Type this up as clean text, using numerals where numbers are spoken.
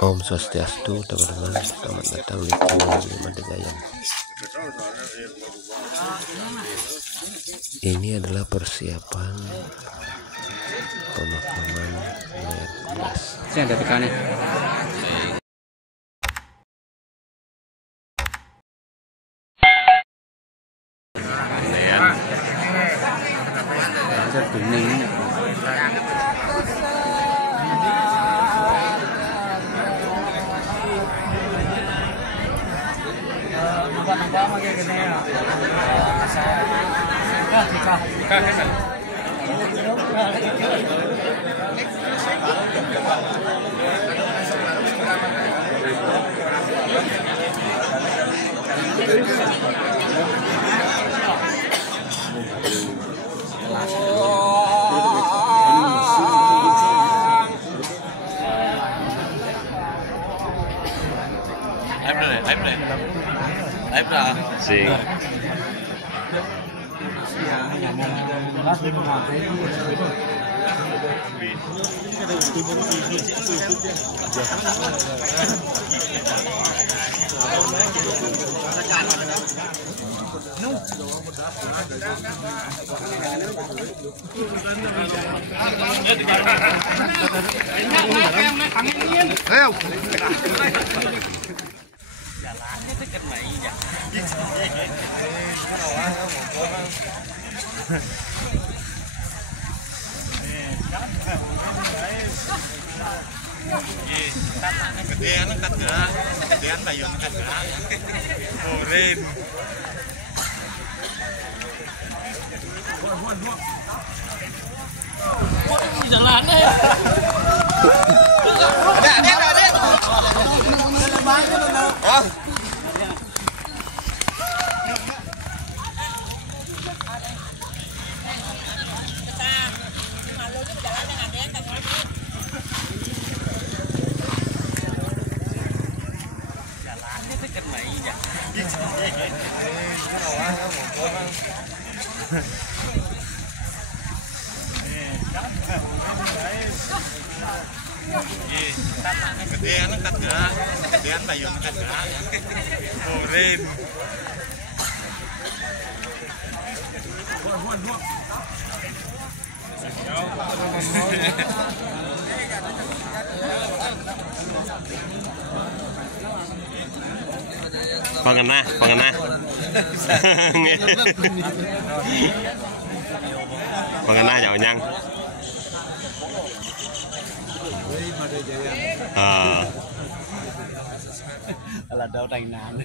Om Swastiastu, teman-teman, selamat datang di channel Madagayan. Ini adalah persiapan pemakaman mayat Kudas. Saya ada tekannya. Ada kuning. Sing. Gedean kagak, gedean tayon kagak. Boren. Jalannya. Ada. Gedean kagak, gedean tayon kagak. Boren. Pangenah. Pangenah jauh nyang. Là đâu thành nàn.